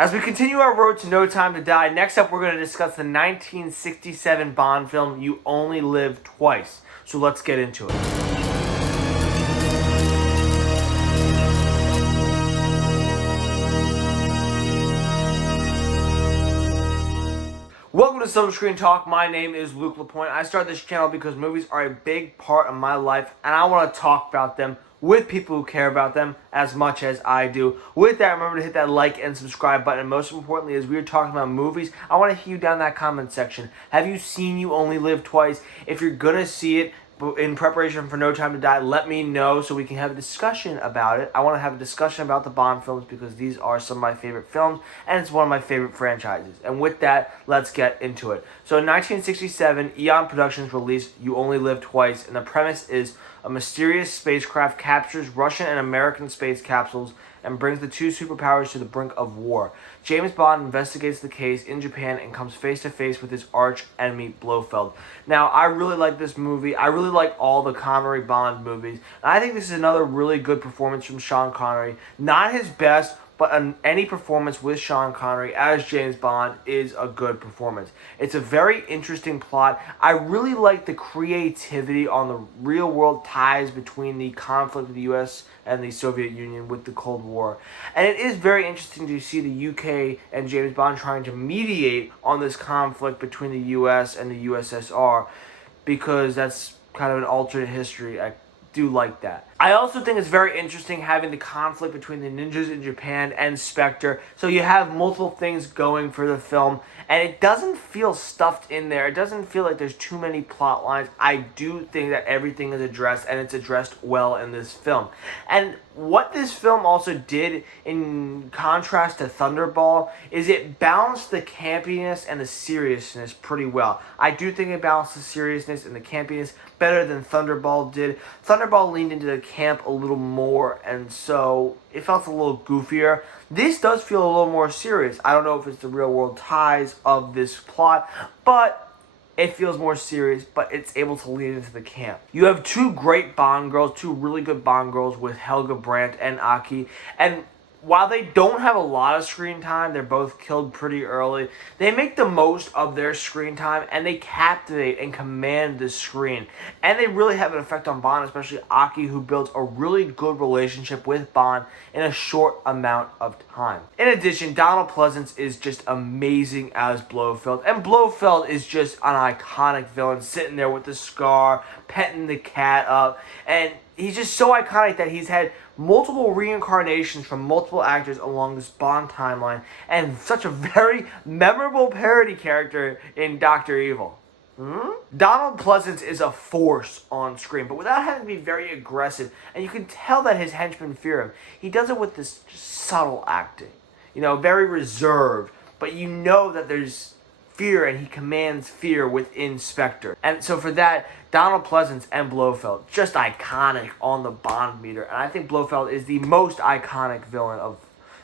As we continue our road to No Time to Die, next up we're going to discuss the 1967 Bond film, You Only Live Twice. So let's get into it. Welcome to Silver Screen Talk. My name is Luke LaPointe. I started this channel because movies are a big part of my life, and I want to talk about them with people who care about them as much as I do. With that, remember to hit that like and subscribe button. And most importantly, as we are talking about movies, I want to hear you down in that comment section. Have you seen You Only Live Twice? If you're going to see it in preparation for No Time to Die, let me know so we can have a discussion about it. I want to have a discussion about the Bond films because these are some of my favorite films, and it's one of my favorite franchises. And with that, let's get into it. So in 1967, Eon Productions released You Only Live Twice, and the premise is a mysterious spacecraft captures Russian and American space capsules and brings the two superpowers to the brink of war. James Bond investigates the case in Japan and comes face to face with his arch enemy Blofeld. Now, I really like this movie. I really like all the Connery Bond movies. And I think this is another really good performance from Sean Connery. Not his best, but any performance with Sean Connery as James Bond is a good performance. It's a very interesting plot. I really like the creativity on the real-world ties between the conflict of the U.S. and the Soviet Union with the Cold War. And it is very interesting to see the UK and James Bond trying to mediate on this conflict between the U.S. and the USSR, because that's kind of an alternate history. I do like that. I also think it's very interesting having the conflict between the ninjas in Japan and Spectre. So you have multiple things going for the film, and it doesn't feel stuffed in there. It doesn't feel like there's too many plot lines. I do think that everything is addressed, and it's addressed well in this film. And what this film also did, in contrast to Thunderball, is it balanced the campiness and the seriousness pretty well. I do think it balanced the seriousness and the campiness better than Thunderball did. Thunderball leaned into the camp a little more, and so it felt a little goofier. This does feel a little more serious. I don't know if it's the real world ties of this plot, but it feels more serious, but it's able to lean into the camp. You have two great Bond girls, two really good Bond girls with Helga Brandt and Aki, and while they don't have a lot of screen time, they're both killed pretty early, they make the most of their screen time, and they captivate and command the screen. And they really have an effect on Bond, especially Aki, who builds a really good relationship with Bond in a short amount of time. In addition, Donald Pleasence is just amazing as Blofeld. And Blofeld is just an iconic villain, sitting there with the scar, petting the cat up, and he's just so iconic that he's had multiple reincarnations from multiple actors along this Bond timeline, and such a very memorable parody character in Dr. Evil. Donald Pleasence is a force on screen, but without having to be very aggressive, and you can tell that his henchmen fear him. He does it with this subtle acting, very reserved, but you know that there's fear, and he commands fear within Spectre. And so for that, Donald Pleasence and Blofeld, just iconic on the Bond meter. And I think Blofeld is the most iconic villain of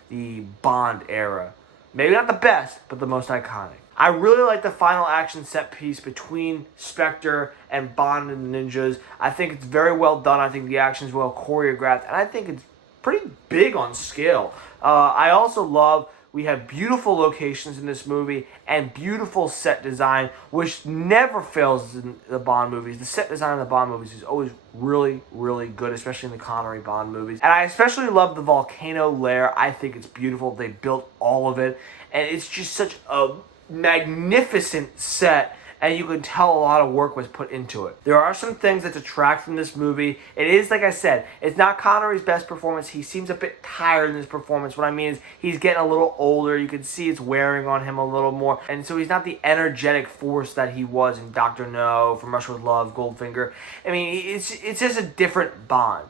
the Bond era. Maybe not the best, but the most iconic. I really like the final action set piece between Spectre and Bond and the ninjas. I think it's very well done. I think the action is well choreographed, and I think it's pretty big on scale. I also love we have beautiful locations in this movie and beautiful set design, which never fails in the Bond movies. The set design in the Bond movies is always really, really good, especially in the Connery Bond movies. And I especially love the volcano lair. I think it's beautiful. They built all of it, and it's just such a magnificent set, and you can tell a lot of work was put into it. There are some things that detract from this movie. It is, like I said, it's not Connery's best performance. He seems a bit tired in his performance. What I mean is he's getting a little older. You can see it's wearing on him a little more. And so he's not the energetic force that he was in Dr. No, From Russia with Love, Goldfinger. I mean, it's just a different Bond.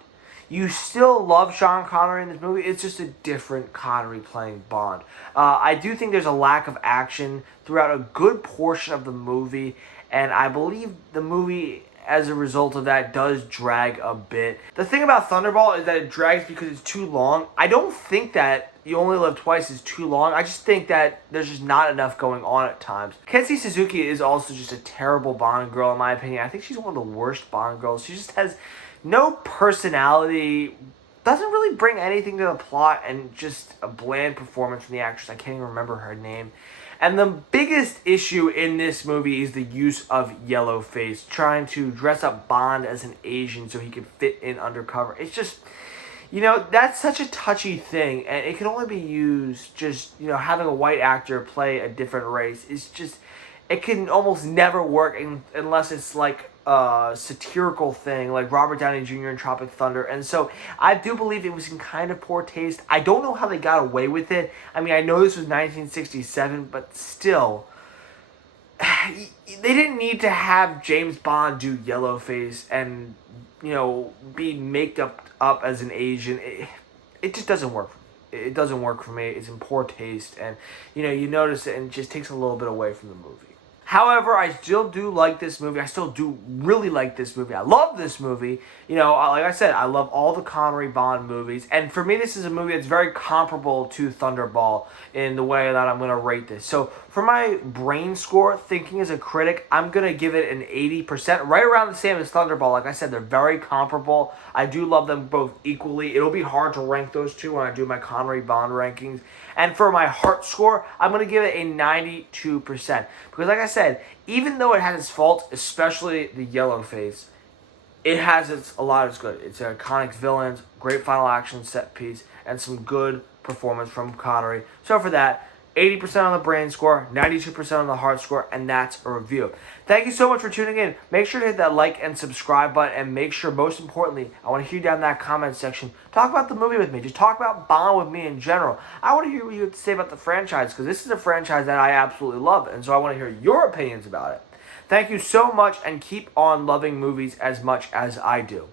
You still love Sean Connery in this movie. It's just a different Connery playing Bond. I do think there's a lack of action throughout a good portion of the movie, and I believe the movie, as a result of that, does drag a bit. The thing about Thunderball is that it drags because it's too long. I don't think that You Only Live Twice is too long. I just think that there's just not enough going on at times. Kenzie Suzuki is also just a terrible Bond girl, in my opinion. I think she's one of the worst Bond girls. She just has no personality doesn't really bring anything to the plot, and just a bland performance from the actress. I can't even remember her name. And the biggest issue in this movie is the use of Yellowface, trying to dress up Bond as an Asian so he could fit in undercover. It's just, that's such a touchy thing, and it can only be used just, having a white actor play a different race. It's just, it can almost never work unless it's like a satirical thing, like Robert Downey Jr. in Tropic Thunder. And so I do believe it was in kind of poor taste. I don't know how they got away with it. I mean, I know this was 1967, but still, they didn't need to have James Bond do Yellowface and, be made up as an Asian. It just doesn't work. It doesn't work for me. It's in poor taste, and you notice it, and it just takes a little bit away from the movie. However, I still do like this movie. I still do really like this movie. I love this movie. Like I said, I love all the Connery Bond movies. And for me, this is a movie that's very comparable to Thunderball in the way that I'm going to rate this. So for my brain score, thinking as a critic, I'm going to give it an 80%, right around the same as Thunderball. Like I said, they're very comparable. I do love them both equally. It'll be hard to rank those two when I do my Connery Bond rankings. And for my heart score, I'm going to give it a 92%. Because like I said, even though it has its faults, especially the yellow face, it has a lot of its good. It's iconic villains, great final action set piece, and some good performance from Connery. So for that, 80% on the brain score, 92% on the heart score, and that's a review. Thank you so much for tuning in. Make sure to hit that like and subscribe button, and make sure, most importantly, I want to hear you down in that comment section. Talk about the movie with me. Just talk about Bond with me in general. I want to hear what you have to say about the franchise, because this is a franchise that I absolutely love, and so I want to hear your opinions about it. Thank you so much, and keep on loving movies as much as I do.